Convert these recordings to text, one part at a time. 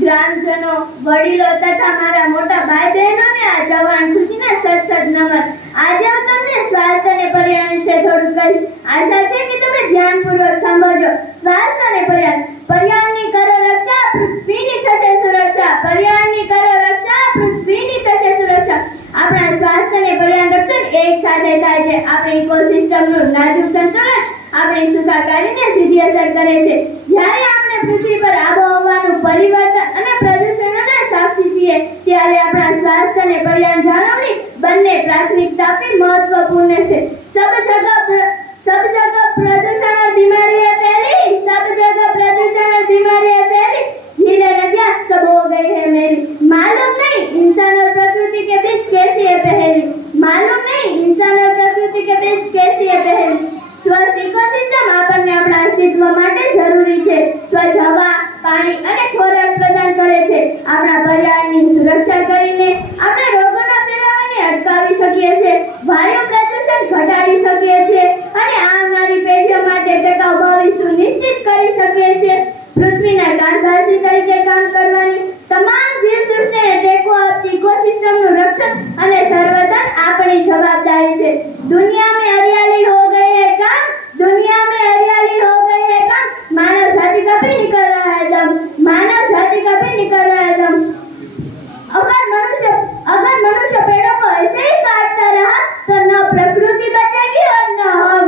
ग्रामजनों, वडीलो तथा मारा मोटा भाई बहनों ने आ जवान खुशीना सत नमन। आज હું તમને સ્વાસ્થ્ય અને પર્યાવરણ વિશે થોડું કહીશ। આશા છે કે તમે ધ્યાનપૂર્વક સાંભળજો। સ્વાસ્થ્ય અને પર્યાવરણની કરો રક્ષા, પૃથ્વીની થશે સુરક્ષા। પર્યાવરણની કરો રક્ષા, પૃથ્વીની થશે સુરક્ષા। આપણા સ્વાસ્થ્ય અને પર્યાવરણ રક્ષણ એક સાથે થાય છે। આપણી ઇકોસિસ્ટમનું નાજુક સંતુલન આપણી સુખાકારીને સીધી અસર કરે છે। જ્યારે આપણે પૃથ્વી પર આબોહવાનું પરિવર્તન અને પ્રદૂષણના સાક્ષી છીએ ત્યારે આપણા સ્વાસ્થ્ય અને પર્યાવરણ જાળવણી બંને प्राथमिकता पे महत्वपूर्ण है। सब जगह प्रदूषण और बीमारी है फैली, सब जगह प्रदूषण और बीमारी है फैली। झीलें नदियां सब हो गई है मेरी। मालूम नहीं इंसान और प्रकृति के बीच कैसी है पहेली। मालूम नहीं इंसान और प्रकृति के बीच कैसी है पहेली। स्वस्थ इकोसिस्टम આપણને આપણા અસ્તિત્વ માટે જરૂરી છે। સ્વચ્છ હવા, પાણી અને ખોરાક પ્રદાન કરે છે। આપણા પર્યાવરણની સુરક્ષા કરીને આપણે રોગોના ફેલાવાને અટકાવી શકીએ છીએ, વાયુ પ્રદૂષણ ઘટાડી શકીએ છીએ અને આવનારી પેઢીઓ માટે ટકાઉ ભવિષ્ય સુનિશ્ચિત કરી શકીએ છીએ। પૃથ્વીના શાકભાજી તરીકે કામ કરવાની તમામ જીવસૃષ્ટિને ટેકો આપતી ઇકોસિસ્ટમનું રક્ષણ અને સંવર્ધન આપણી જવાબદારી છે। दुनिया में हरियाली हो गई है काम, दुनिया में हरियाली हो गई है काम, मानव जाति का भी निकल रहा है दम, मानव जाति का भी निकल रहा है दम। अगर मनुष्य पेड़ों को ऐसे ही काटता रहा तो न प्रकृति बचेगी और न हम।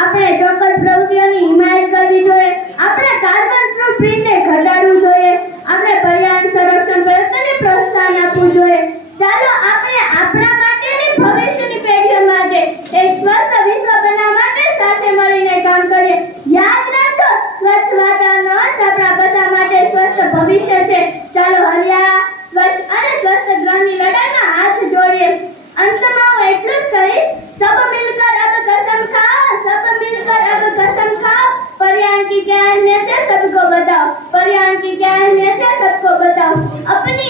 આપણે ચોક્કસ પ્રવૃત્તિઓની હિમાયત કરવી જોઈએ। આપણે કાર્બન ફૂટપ્રિન્ટને ઘટાડવું જોઈએ। આપણે પર્યાવરણ સંરક્ષણ પ્રયત્નોને પ્રોત્સાહન આપવું જોઈએ। ચાલો આપણે આપણા માટે અને ભવિષ્યની પેઢીઓ માટે એક સ્વસ્થ વિશ્વ બનાવવા માટે સાથે મળીને કામ કરીએ। યાદ રાખજો, સ્વચ્છ વાતાવરણનો અર્થ આપણા બધા માટે સ્વસ્થ ભવિષ્ય છે। ચાલો હરિયાળા, સ્વચ્છ અને સ્વસ્થ ગ્રહની લડાઈમાં હાથ જોડીએ। અંતમાં હું એટલું જ કહીશ, सब मिलकर अब कसम खाओ, सब मिलकर अब कसम खाओ, पर्यावरण की क्या अहमियत है सबको बताओ, पर्यावरण की क्या अहमियत है सबको बताओ। अपनी